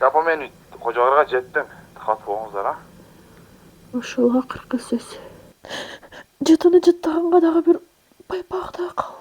Жапа мен Кожогорго жеттим. Кат болуңуздар, а? Ошол акыркы сөз. Жетини жаттаганга дагы бир байпак да калды.